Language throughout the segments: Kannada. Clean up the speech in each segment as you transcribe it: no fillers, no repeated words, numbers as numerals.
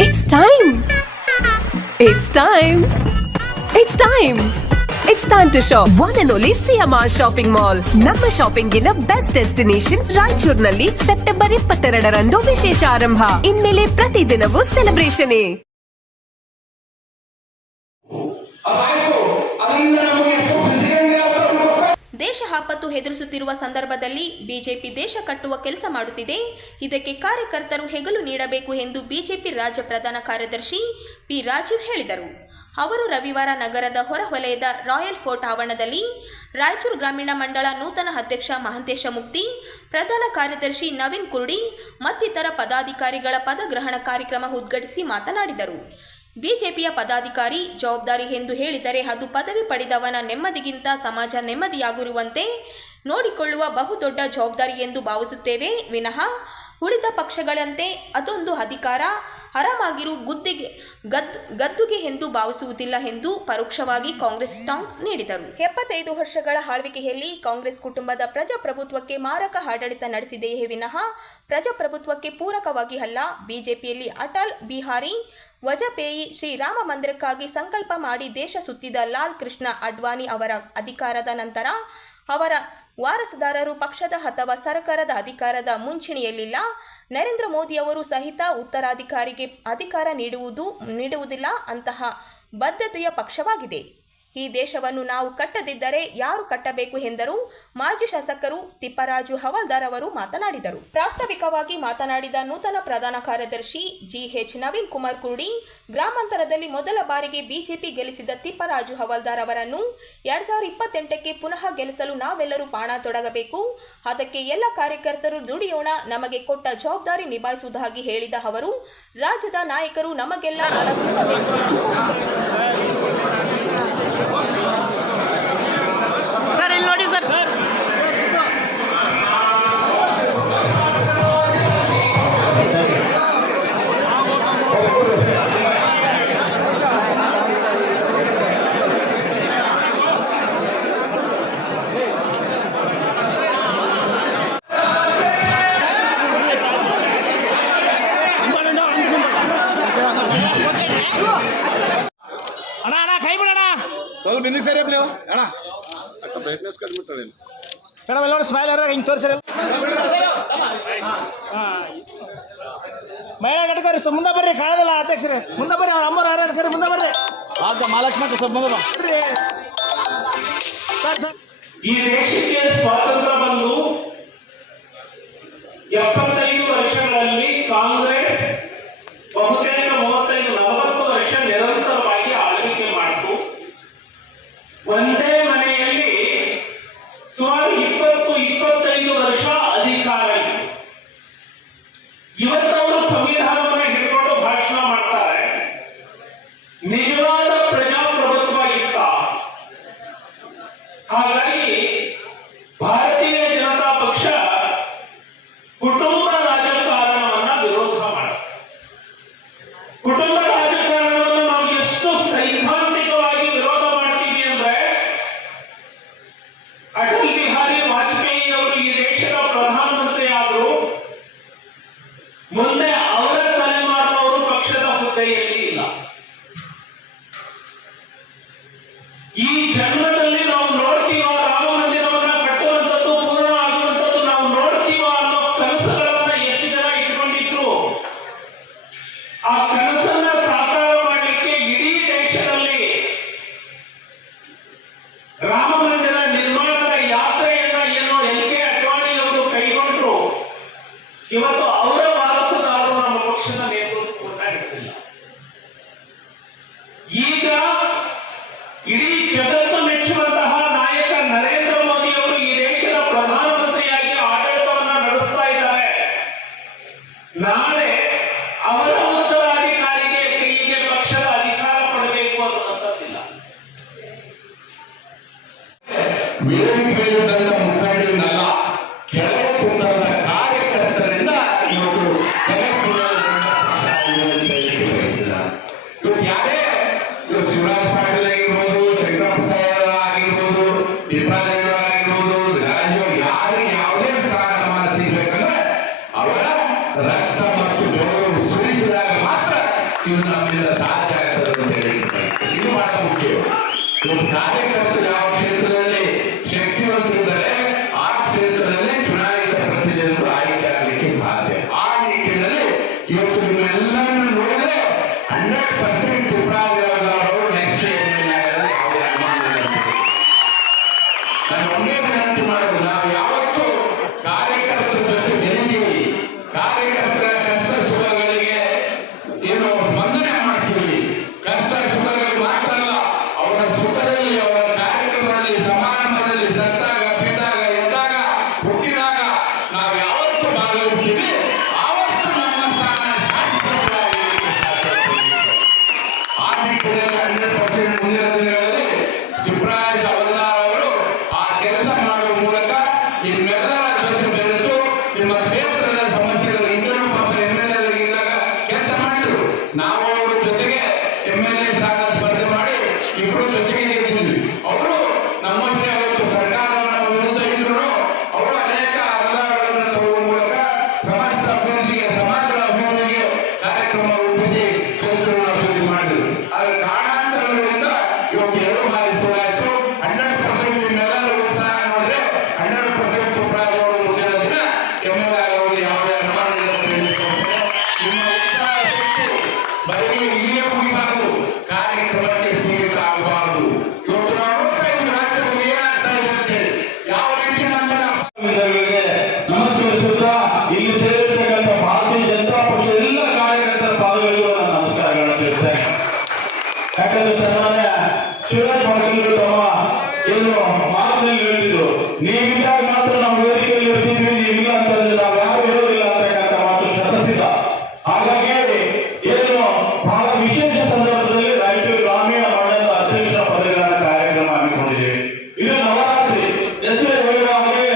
It's time. It's time. It's time. It's time to shop. One and only CMR Shopping Mall. ನಮ್ಮ ಶಾಪಿಂಗ್ ನ ಬೆಸ್ಟ್ ಡೆಸ್ಟಿನೇಷನ್ ರಾಯಚೂರಿನಲ್ಲಿ ಸೆಪ್ಟೆಂಬರ್ 22ರಂದು ವಿಶೇಷ ಆರಂಭ. ಇನ್ಮೇಲೆ ಪ್ರತಿದಿನವೂ ಸೆಲೆಬ್ರೇಷನ್. ದೇಶ ಆಪತ್ತು ಎದುರಿಸುತ್ತಿರುವ ಸಂದರ್ಭದಲ್ಲಿ ಬಿಜೆಪಿ ದೇಶ ಕಟ್ಟುವ ಕೆಲಸ ಮಾಡುತ್ತಿದೆ. ಇದಕ್ಕೆ ಕಾರ್ಯಕರ್ತರು ಹೆಗಲು ನೀಡಬೇಕು ಎಂದು ಬಿಜೆಪಿ ರಾಜ್ಯ ಪ್ರಧಾನ ಕಾರ್ಯದರ್ಶಿ ಪಿ ರಾಜೀವ್ ಹೇಳಿದರು. ಅವರು ರವಿವಾರ ನಗರದ ಹೊರವಲಯದ ರಾಯಲ್ ಫೋರ್ಟ್ ಆವರಣದಲ್ಲಿ ರಾಯಚೂರು ಗ್ರಾಮೀಣ ಮಂಡಳ ನೂತನ ಅಧ್ಯಕ್ಷ ಮಹಂತೇಶ ಮುಕ್ತಿ, ಪ್ರಧಾನ ಕಾರ್ಯದರ್ಶಿ ನವೀನ್ ಕುರ್ಡಿ ಮತ್ತಿತರ ಪದಾಧಿಕಾರಿಗಳ ಪದಗ್ರಹಣ ಕಾರ್ಯಕ್ರಮ ಉದ್ಘಾಟಿಸಿ ಮಾತನಾಡಿದರು. ಬಿಜೆಪಿಯ ಪದಾಧಿಕಾರಿ ಜವಾಬ್ದಾರಿ ಎಂದು ಹೇಳಿದರೆ ಅದು ಪದವಿ ಪಡೆದವನ ನೆಮ್ಮದಿಗಿಂತ ಸಮಾಜ ನೆಮ್ಮದಿಯಾಗಿರುವಂತೆ ನೋಡಿಕೊಳ್ಳುವ ಬಹುದೊಡ್ಡ ಜವಾಬ್ದಾರಿ ಎಂದು ಭಾವಿಸುತ್ತೇವೆ ವಿನಃ ಉಳಿದ ಪಕ್ಷಗಳಂತೆ ಅದೊಂದು ಅಧಿಕಾರ ಆರಾಮಾಗಿರು ಗದ್ದುಗೆ ಎಂದು ಭಾವಿಸುವುದಿಲ್ಲ ಎಂದು ಪರೋಕ್ಷವಾಗಿ ಕಾಂಗ್ರೆಸ್ ಟಾಂಗ್ ನೀಡಿದರು. 75 ವರ್ಷಗಳ ಆಳ್ವಿಕೆಯಲ್ಲಿ ಕಾಂಗ್ರೆಸ್ ಕುಟುಂಬದ ಪ್ರಜಾಪ್ರಭುತ್ವಕ್ಕೆ ಮಾರಕ ಆಡಳಿತ ನಡೆಸಿದೆಯೇ ವಿನಃ ಪ್ರಜಾಪ್ರಭುತ್ವಕ್ಕೆ ಪೂರಕವಾಗಿ ಅಲ್ಲ. ಬಿಜೆಪಿಯಲ್ಲಿ ಅಟಲ್ ಬಿಹಾರಿ ವಾಜಪೇಯಿ ಶ್ರೀರಾಮ ಮಂದಿರಕ್ಕಾಗಿ ಸಂಕಲ್ಪ ಮಾಡಿ ದೇಶ ಸುತ್ತಿದ ಲಾಲ್ ಕೃಷ್ಣ ಅಡ್ವಾಣಿ ಅವರ ಅಧಿಕಾರದ ನಂತರ ಅವರ ವಾರಸುದಾರರು ಪಕ್ಷದ ಅಥವಾ ಸರ್ಕಾರದ ಅಧಿಕಾರದ ಮುಂಚೂಣಿಯಲ್ಲಿಲ್ಲ. ನರೇಂದ್ರ ಮೋದಿಯವರು ಸಹಿತ ಉತ್ತರಾಧಿಕಾರಿಗೆ ಅಧಿಕಾರ ನೀಡುವುದಿಲ್ಲ ಅಂತಹ ಬದ್ಧತೆಯ ಪಕ್ಷವಾಗಿದೆ. ಈ ದೇಶವನ್ನು ನಾವು ಕಟ್ಟದಿದ್ದರೆ ಯಾರು ಕಟ್ಟಬೇಕು ಎಂದರು. ಮಾಜಿ ಶಾಸಕರು ತಿಪ್ಪರಾಜು ಹವಾಲ್ದಾರ್ ಅವರು ಮಾತನಾಡಿದರು. ಪ್ರಾಸ್ತಾವಿಕವಾಗಿ ಮಾತನಾಡಿದ ನೂತನ ಪ್ರಧಾನ ಕಾರ್ಯದರ್ಶಿ ಜಿಎಚ್ ನವೀನ್ ಕುಮಾರ್ ಕುರ್ಡಿ, ಗ್ರಾಮಾಂತರದಲ್ಲಿ ಮೊದಲ ಬಾರಿಗೆ ಬಿಜೆಪಿ ಗೆಲ್ಲಿಸಿದ ತಿಪ್ಪರಾಜು ಹವಾಲ್ದಾರ್ ಅವರನ್ನು 2028ಕ್ಕೆ ಪುನಃ ಗೆಲ್ಲಿಸಲು ನಾವೆಲ್ಲರೂ ಪ್ರಾಣ ತೊಡಗಬೇಕು. ಅದಕ್ಕೆ ಎಲ್ಲ ಕಾರ್ಯಕರ್ತರು ದುಡಿಯೋಣ. ನಮಗೆ ಕೊಟ್ಟ ಜವಾಬ್ದಾರಿ ನಿಭಾಯಿಸುವುದಾಗಿ ಹೇಳಿದ ಅವರು, ರಾಜ್ಯದ ನಾಯಕರು ನಮಗೆಲ್ಲ ಬಲಗೊಳ್ಳಬೇಕು ಎಂದು ಹೇಳಿದರು. ಸ್ವಲ್ಪ ಹಿಂದಕ್ಕೆ ಸರಿ ನೀವು ಅಣ್ಣ ಬ್ರೈಟ್ನೆಸ್ ಕಡಿಮೆ ತಗೊಳ್ಳಿ ಮೇಡಮ್ ಎಲ್ಲ ಸ್ಮೈಲ್ ಅವ್ರ ಹಿಂಗೆ ತೋರಿಸ್ರಿ ಮಹಿಳಾ ಘಟಕರಿ ಮುಂದೆ ಬರ್ರಿ ಕಾಣೋದಿಲ್ಲ ಅಧ್ಯಕ್ಷರೇ ಮುಂದೆ ಬರ್ರಿ ಅವ್ರ ಅಮ್ಮವ್ರು ಯಾರು ಕರಿ ಮುಂದೆ ಬರ್ರಿ ಆಗ ಮಹಾಲಕ್ಷ್ಮಿ ಸ್ವಲ್ಪ ಮುಂದೆ ಬರ್ರಿ ಸರ್ ಈ ದೇಶಕ್ಕೆ ಸ್ವಾತಂತ್ರ್ಯ ಬಂದು 75 ವರ್ಷಗಳಲ್ಲಿ ಕಾಂಗ್ರೆಸ್ ಬಹುತೇಕ 35-40 ವರ್ಷ ನಿರಂತರವಾಗಿ ಆಳ್ವಿಕೆ ಮಾಡಿತು. ಒಂದೇ ಮನೆಯಲ್ಲಿ ಸುಮಾರು 20-25 ವರ್ಷ ಅಧಿಕಾರ ಇತ್ತು. ಇವತ್ತವರು ಸಂವಿಧಾನವನ್ನು ಹಿಡ್ಕೊಂಡು ಭಾಷಣ ಮಾಡ್ತಾರೆ. ನಿಜವಾದ ಪ್ರಜಾಪ್ರಭುತ್ವ ಇತ್ತ? ಹಾಗಾಗಿ ಭಾರತೀಯ ಜನತಾ ಪಕ್ಷ ಕುಟುಂಬ ರಾಜಕಾರಣವನ್ನ ವಿರೋಧ ಮಾಡುತ್ತೆ. ಕುಟುಂಬ ರಾಜಕಾರಣವನ್ನು ನಾವು ಎಷ್ಟು ಸೈದ್ಧಾಂತಿಕವಾಗಿ ವಿರೋಧ ಮಾಡ್ತೀವಿ ಅಂದ್ರೆ, ಅಟಲ್ ಬಿಹಾರಿ ವಾಜಪೇಯಿ ಅವರು ಈ ದೇಶದ ಪ್ರಧಾನಮಂತ್ರಿ ಆದರು. ಮುಂದೆ ಅವರ ತಲೆಮಾರಿನವರು ಪಕ್ಷದ ಹುದ್ದೆಯಲ್ಲಿ ಇಲ್ಲ. ಈ ಜನ್ಮದಲ್ಲಿ ನಾವು ನೋಡ್ತೀವ ರಾಮ ಮಂದಿರವನ್ನ ಕಟ್ಟುವಂಥದ್ದು ಪೂರ್ಣ ಆಗುವಂಥದ್ದು ನಾವು ನೋಡ್ತೀವ ಅನ್ನೋ ಕನಸುಗಳನ್ನ ಎಷ್ಟು ಜನ ಇಟ್ಕೊಂಡಿದ್ರು. ಆ ಕನಸನ್ನ ಸಾಕಾರ ಮಾಡಲಿಕ್ಕೆ ಇಡೀ ದೇಶದಲ್ಲಿ ರಾಮ ಮಂದಿರ ನಿರ್ಮಾಣದ ಯಾತ್ರೆಯನ್ನ ಏನು ಎಲ್.ಕೆ. ಅಡ್ವಾಣಿ ಅವರು ಕೈಗೊಂಡ್ರು. ಇವತ್ತು ಅವರ ವಾರಸುದಾರರು ನಮ್ಮ ಪಕ್ಷದ ನೇತೃತ್ವವನ್ನ ಇರ್ತಿಲ್ಲ. ಈಗ ಇಡೀ ಜಗತ್ತು ಮೆಚ್ಚುವಂತಹ ನಾಯಕ ನರೇಂದ್ರ ಮೋದಿ ಅವರು ಈ ದೇಶದ ಪ್ರಧಾನಮಂತ್ರಿಯಾಗಿ ಆಡಳಿತವನ್ನ ನಡೆಸ್ತಾ ಇದ್ದಾರೆ. ನಾಳೆ ಅವರ ಉತ್ತರಾಧಿಕಾರಿಗೆ ಕೈಗೆ ಪಕ್ಷದ ಅಧಿಕಾರ ಕೊಡಬೇಕು ಅನ್ನುವಂಥದ್ದಿಲ್ಲ. ವೇದಿಕೆಯುಳ್ಳಂತ ಮುಖಂಡರನ್ನೆಲ್ಲ ಕೆಳಗೆ ಕುಂತಾದ ಕಾರ್ಯಕರ್ತರಿಂದ ಇವತ್ತು ಇವತ್ತು ಯಾರೇ ಇವತ್ತು ಶಿವರಾಜ್ ಪಾಟೀಲ್ ಆಗಿರ್ಬೋದು, ಶಂಕರಪ್ರಸಾದ್ ಆಗಿರ್ಬೋದು, ತಿಪ್ಪರಾಜ್ ಆಗಿರ್ಬೋದು, ರಾಜು ಯಾರು ಯಾವುದೇ ಸ್ಥಾನಮಾನ ಸಿಗ್ಬೇಕಂದ್ರೆ ಅವರ ರಕ್ತ ಮತ್ತು ಬೆವರು ಸುರಿಸಿದಾಗ ಮಾತ್ರ ಇದು ನಮ್ಮಿಂದ ಸಾಧ್ಯ ಆಗ್ತದೆ ಅಂತ ಹೇಳಿ ಇದು ಬಹಳ ಮುಖ್ಯ. ಇವತ್ತು ಕಾರ್ಯಕರ್ತರು ಯಾವ ಕ್ಷೇತ್ರದಲ್ಲಿ ಶಕ್ತಿವಂತರಿದ್ದಾರೆ ಆ ಕ್ಷೇತ್ರದಲ್ಲಿ ಚುನಾಯಿತ ಪ್ರತಿನಿಧಿಗಳು ಆಯ್ಕೆ ಆಗಲಿಕ್ಕೆ ಸಾಧ್ಯ. ಆ ನಿಟ್ಟಿನಲ್ಲಿ ಇವತ್ತು ನಿಮ್ಮೆಲ್ಲರನ್ನು ನೋಡಿದ್ರೆ 100% ತಿಪ್ಪರಾಜವರು ನೆಕ್ಸ್ಟ್ ಯಾವುದೇ ಅನುಮಾನ ಇಲ್ಲ. ನಾನು ಒಂದೇ ವಿನಂತಿ ಮಾಡೋದು, ನಾವು ಯಾವತ್ತೂ ಕಾರ್ಯಕರ್ತರ ಜೊತೆ ಬೆರೀತೀವಿ, ಕಾರ್ಯಕರ್ತರ ಕಷ್ಟ ಸುಖಗಳಿಗೆ ಏನು ಸ್ಪಂದನೆ ಮಾಡ್ತೀವಿ. ಕಷ್ಟ ಸುಖಗಳಿಗೆ ಮಾತ್ರ ಅಲ್ಲ, ಅವರ ಸುಖದಲ್ಲಿ, ಅವರ ಕಾರ್ಯಕ್ರಮದಲ್ಲಿ, ಸಮಾರಂಭದಲ್ಲಿ, ಸತ್ತಾಗ, ಬಿದ್ದಾಗ, ಎದ್ದಾಗ, ಹುಟ್ಟಿದಾಗ ನಾವು ಯಾವತ್ತು ಭಾಗವಹಿಸ್ತೀವಿ, ಆವತ್ತು ನಮ್ಮ ಸ್ಥಾನ ಶಾಶ್ವತವಾಗಿ ಆ ನಿಟ್ಟಿನಲ್ಲಿ 100% ಮುಂದಿನ ದಿನಗಳಲ್ಲಿ ತಿಪ್ಪರಾಜ ಅವಲ್ದಾರ್ ಅವರು ಆ ಕೆಲಸ ಮಾಡುವ ಮೂಲಕ ನಿಮ್ಮೆಲ್ಲರ ಜೊತೆ ಬೆರೆತು ನಿಮ್ಮ ಕ್ಷೇತ್ರದ ಸಮಸ್ಯೆಗಳು ಇನ್ನೂ ಪಾಪ MLA ಇದ್ದಾಗ ಕೆಲಸ ಮಾಡಿದ್ರು. ನಾವು ಅವರ ಜೊತೆಗೆ MLA ಸಾಲ ಸ್ಪರ್ಧೆ ಮಾಡಿ ಇಬ್ಬರು ಜೊತೆಗೆ ಇರ್ತಿದ್ವಿ. ಅವರು ನಮ್ಮಷ್ಟೇ ಅವತ್ತು ಸರ್ಕಾರವನ್ನು ವಿರುದ್ಧ ಇದ್ರು. ಅವರು ಅನೇಕ ಅವಧಾನಗಳನ್ನು ತರುವ ಮೂಲಕ ಸಮಾಜದ ಅಭಿವೃದ್ಧಿಗೆ, ಸಮಾಜದ ಅಭಿವೃದ್ಧಿಗೆ ಕಾರ್ಯಕ್ರಮ ರೂಪಿಸಿ ಕ್ಷೇತ್ರವನ್ನು ಅಭಿವೃದ್ಧಿ ಮಾಡಿದ್ರು. ಆದ್ರೆ ಕಾರಣಾಂತರಗಳಿಂದ ಇವತ್ತು 2 ಬಾರಿ ಸುಳ್ಳಾಯ್ತು. 100% ನಿಮ್ಮೆಲ್ಲರೂ ಉತ್ಸಾಹ ನೋಡಿದ್ರೆ 100% ತಿಪ್ಪರಾಜ್ ಅವರು ಮುಂದಿನ ದಿನ MLA ಆಗೋದು ಯಾವುದೇ ಅನುಮಾನ ಇಲ್ಲ ಅಂತ ಹೇಳಿಕೊಡ್ತಾರೆ. ನಿಮ್ಮ ಉತ್ಸಾಹ ಶಕ್ತಿ ಬರೀ ಇಲ್ಲಿಯೇ ಮುಗಿಬಾರದು, ಕಾರ್ಯಕ್ರಮಕ್ಕೆ ಸೀಮಿತ ಆಗಬಾರದು. ಇವತ್ತು ನಾವು ನೋಡ್ತಾ ಇದ್ದೀವಿ ರಾಜ್ಯದಲ್ಲಿ ಏನಾಗ್ತಾ ಇದೆ ಅಂತ ಹೇಳಿ. ಯಾವ ರೀತಿ ನಮ್ಮ ನಮಸ್ಕರಿಸುತ್ತಾ ಇಲ್ಲಿ ಸೇರಿರ್ತಕ್ಕಂಥ ಭಾರತೀಯ ಜನತಾ ಪಕ್ಷದ ಎಲ್ಲ ಕಾರ್ಯಕರ್ತರ ಪಾದಗಳಿಗೂ ನಾನು ನಮಸ್ಕಾರಗಳನ್ನು ತಿಳಿಸ್ತೇನೆ. ಯಾಕಂದ್ರೆ ಸನ್ಮಾನ್ಯ ಶಿವರಾಜ್ ಪಾಟೀಲ್ ತಮ್ಮ ಏನು ಮಾತಿನಲ್ಲಿ ಹೇಳ್ತಿದ್ರು, ನೀವಿದ್ದಾಗ ಮಾತ್ರ ನಾವು ವೇದಿಕೆಯಲ್ಲಿ ಇರ್ತಿದ್ವಿ, ನೀವಿಲ್ಲ ಅಂತಂದ್ರೆ ನಾವು ಯಾರು ಇರೋದಿಲ್ಲ ಅಂತಕ್ಕಂಥ ಮಾತು ಶತಸಿದ್ಧ. ಹಾಗಾಗಿ ಏನು ಬಹಳ ವಿಶೇಷ ಸಂದರ್ಭದಲ್ಲಿ ರಾಯಚೂರು ಗ್ರಾಮೀಣ ಮಂಡಲದ ಅಧ್ಯಕ್ಷರ ಪದವಿಗಳನ್ನು ಕಾರ್ಯಕ್ರಮ ಹಮ್ಮಿಕೊಂಡಿದ್ದೇವೆ. ಇದು ನವರಾತ್ರಿ ಹೆಸರು ಹೇಳುವ ಹಾಗೆ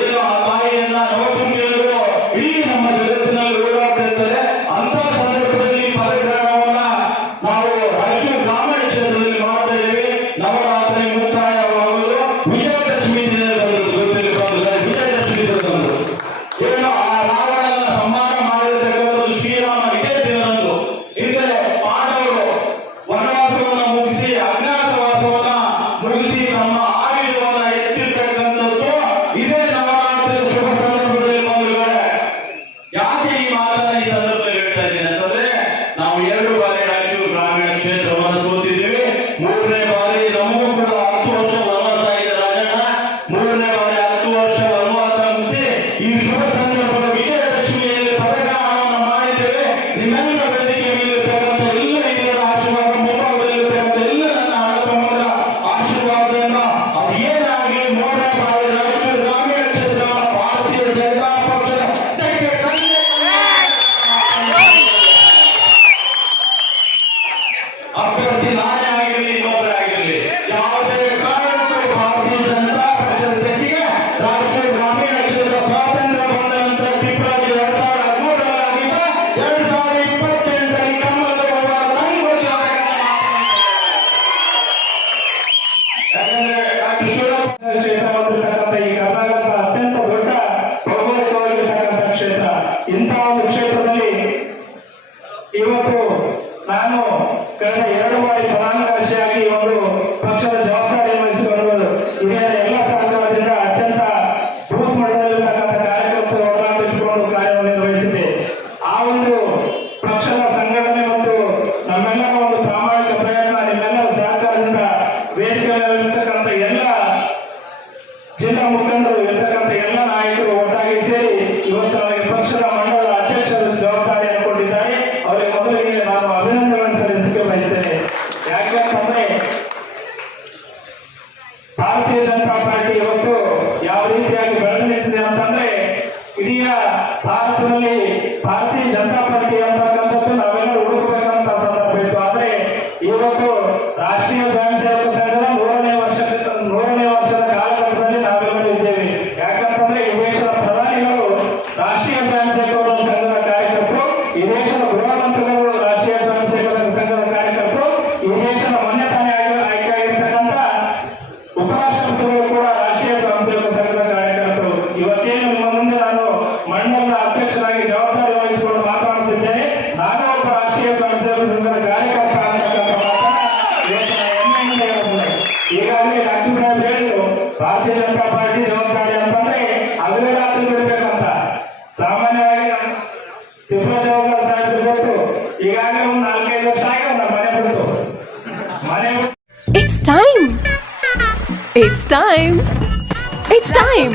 ಏನು ಆ ತಾಯಿಯನ್ನ ನವದುರ್ಗಿಯರು ಇಡೀ ನಮ್ಮ ಜಗತ್ತಿನಲ್ಲಿ ಓಡಾಡ್ತಾ ಇರ್ತಾರೆ. ಅಂತ ಸಂದರ್ಭದಲ್ಲಿ ಪದಗ್ರಹಣವನ್ನ ನಾವು ರಾಯಚೂರು ಗ್ರಾಮೀಣ ಕ್ಷೇತ್ರದಲ್ಲಿ ಮಾಡ್ತಾ ಇದ್ದೇವೆ. ನವರಾತ್ರಿ ಮುಕ್ತಾಯವಾಗುವುದು ವಿಜಯದಶಮಿ ದಿನ ವಿಜಯದಶಮಿ ದಿನದಂದು ಏನು ಆ ರಾವಣನ ಸಂಹಾರ ಮಾಡಿರತಕ್ಕಂಥದ್ದು ಶ್ರೀರಾಮ ಇದೇ ದಿನದಂದು. ಹಿಂದೆ ಪಾಂಡವರು ವನವಾಸವನ್ನ ಮುಗಿಸಿ ಅಜ್ಞಾತವಾಸವನ್ನ ಮುಗಿಸಿ ತಮ್ಮ ಆಯುಧವನ್ನ ಎತ್ತಿರ್ತಕ್ಕಂಥದ್ದು ಇದೇ ನವರಾತ್ರಿ ಶುಭ ಸಂದರ್ಭದಲ್ಲಿ ಬಂಧುಗಳೇ. ಯಾಕೆ ಈ ಮಾತನ್ನ ಈ ಸಂದರ್ಭದಲ್ಲಿ ಹೇಳ್ತಾ ಇದ್ದೀನಿ ಅಂತಂದ್ರೆ, ನಾವು 2 ಬಾರಿ ರಾಯಚೂರು ಗ್ರಾಮೀಣ ಕ್ಷೇತ್ರವನ್ನು ಸೋತಿದ್ದೀವಿ. 3ನೇ ಬಾರಿ ನಮಗೂ ಕೂಡ 10 ವರ್ಷ ವನವಾಸ ಆಗಿದೆ ರಾಜಣ್ಣ. 3ನೇ ಬಾರಿ 10 ವರ್ಷ ವನವಾಸ ಮುಗಿಸಿ ಈ ಶುಭ ಸಂದರ್ಭದ ವಿಜಯದಶಮಿಯಲ್ಲಿ ಪದಗ್ರಹಣವನ್ನು ಮಾಡಿದ್ದೇವೆ. ನಿಮ್ಮೆಲ್ಲರ ವೇದಿಕೆ ಮೇಲಿರ್ತಕ್ಕಂಥ ಎಲ್ಲ ಹಿರಿಯರ ಆಶೀರ್ವಾದ, ಮುಂಭಾಗದಲ್ಲಿರ್ತಕ್ಕಂಥ ಎಲ್ಲ ನನ್ನ ಅಣ್ಣ ತಮ್ಮರ ಆಶೀರ್ವಾದದಿಂದ ಅದು ಏನಾಗಲಿ 3ನೇ ಬಾರಿ ರಾಯಚೂರು ಗ್ರಾಮೀಣ ಕ್ಷೇತ್ರ ಭಾರತೀಯ ಜನತಾ ಪಕ್ಷದ ಅಧ್ಯಕ್ಷ ಅಭ್ಯರ್ಥಿ ನಾನೇ ಆಗಿರಲಿ ಇನ್ನೊಬ್ಬರೇ ಆಗಿರಲಿ, ಯಾವುದೇ ಕಾರಣಕ್ಕೂ ಭಾರತೀಯ ಜನತಾ ಪಕ್ಷದ ತೆಕ್ಕಿಗೆ ರಾಯಚೂರು ಗ್ರಾಮೀಣ ಕ್ಷೇತ್ರ ಸ್ವಾತಂತ್ರ್ಯ ಬಂದ ನಂತರ ತಿಪ್ಪರಾಜ್ 2013 2028ರಲ್ಲಿ ಕಮಲದ ಬಹುಮಾನ ಯಾಕಂದ್ರೆ ಡಾಕ್ಟರ್ ಶಿವರಾಜ್ ಕ್ಷೇತ್ರ ಬಂದಿರತಕ್ಕಂಥ ಈ ಕರ್ನಾಟಕದ ಅತ್ಯಂತ ದೊಡ್ಡ ಭೌಗೋಳಿಕವಾಗಿರ್ತಕ್ಕಂಥ ಕ್ಷೇತ್ರ. ಇಂತಹ ಒಂದು ಕ್ಷೇತ್ರದಲ್ಲಿ ಇವತ್ತು ನಾನು ಕಳೆದ 2 ಬಾರಿ ಫಲಾನುಭವಿಯಾಗಿ ಒಂದು ಪಕ್ಷದ ಜವಾಬ್ದಾರಿಯನ್ನು ವಹಿಸಿಕೊಂಡು ಹಿರಿಯರ ಎಲ್ಲ ಸಹಕಾರದಿಂದ ಅತ್ಯಂತ ಬೂತ್ ಮಟ್ಟದಲ್ಲಿರ್ತಕ್ಕಂಥ ಕಾರ್ಯಕರ್ತರ ಒಡನಾಟ ಇಟ್ಟುಕೊಂಡು ಕಾರ್ಯವನ್ನು ನಿರ್ವಹಿಸಿದೆ. ಆ ಒಂದು ಪಕ್ಷದ ಸಂಘಟನೆ ಮತ್ತು ನಮ್ಮೆಲ್ಲರ ಒಂದು ಪ್ರಾಮಾಣಿಕ ಪ್ರಯತ್ನ, ನಿಮ್ಮೆಲ್ಲರ ಸಹಕಾರದಿಂದ ವೇದಿಕೆಯಲ್ಲಿರ್ತಕ್ಕಂಥ ಎಲ್ಲ ಜಿಲ್ಲಾ ಮುಖಂಡರು ಇರ್ತಕ್ಕಂಥ ಎಲ್ಲ ನಾಯಕರು ಒಟ್ಟಾಗಿ ಸೇರಿ ಇವತ್ತು ನನಗೆ ಪಕ್ಷದ ಮಂಡಲದ ಅಧ್ಯಕ್ಷರ ಜವಾಬ್ದಾರಿಯನ್ನು ಕೊಟ್ಟಿದ್ದಾರೆ. ಅವರಿಗೆ ಮೊದಲಿಗೆ ನಾನು ಅಭಿನಂದನೆಗಳನ್ನು ಸಲ್ಲಿಸಕ್ಕೆ ಬಯಸ್ತೇನೆ. ಯಾಕಂತಂದ್ರೆ ಭಾರತೀಯ ಜನತಾ ಪಾರ್ಟಿ ಇವತ್ತು ಯಾವ ಸಂಘದ ಕಾರ್ಯಕರ್ತ ಅಂತಕ್ಕಂಥ ಮಾತನ್ನ ಇವತ್ತು ನಾನು ಹೆಮ್ಮೆಯಿಂದ ಹೇಳ್ತೇನೆ. ಈಗಾಗಲೇ ಡಾಕ್ಟರ್ ಸಾಹೇಬ್ ಹೇಳಿದ್ರು, ಭಾರತೀಯ ಜನತಾ ಪಾರ್ಟಿ ಜವಾಬ್ದಾರಿ ಅಂತಂದ್ರೆ ಹಗಲೇ ರಾತ್ರಿ ಬಿಡ್ಬೇಕಂತ. ಸಾಮಾನ್ಯವಾಗಿ ತಿಪ್ಪೇಶ್ವರ ಸಾಹೇಬ್ ಗೊತ್ತು, ಈಗಾಗಲೇ ಒಂದು 4-5 ವರ್ಷ ಆಗಿ ನಮ್ಮ ಮನೆ ಬಿಟ್ಟು It's time. It's time. It's time.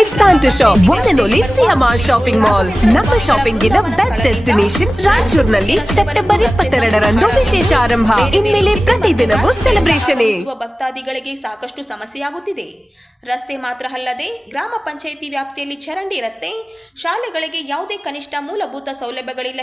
It's time to shop. One and only CMR Shopping Mall. ನಮ್ಮ ಶಾಪಿಂಗ್ ನ ಬೆಸ್ಟ್ ಡೆಸ್ಟಿನೇಷನ್ ರಾಯಚೂರಿನಲ್ಲಿ ಸೆಪ್ಟೆಂಬರ್ 22ರಂದು ವಿಶೇಷ ಆರಂಭ. ಇನ್ಮೇಲೆ ಪ್ರತಿದಿನವೂ ಸೆಲೆಬ್ರೇಷನ್. ಭಕ್ತಾದಿಗಳಿಗೆ ಸಾಕಷ್ಟು ಸಮಸ್ಯೆಯಾಗುತ್ತಿದೆ. ರಸ್ತೆ ಮಾತ್ರ ಅಲ್ಲದೆ ಗ್ರಾಮ ಪಂಚಾಯಿತಿ ವ್ಯಾಪ್ತಿಯಲ್ಲಿ ಚರಂಡಿ ರಸ್ತೆ, ಶಾಲೆಗಳಿಗೆ ಯಾವುದೇ ಕನಿಷ್ಠ ಮೂಲಭೂತ ಸೌಲಭ್ಯಗಳಿಲ್ಲ.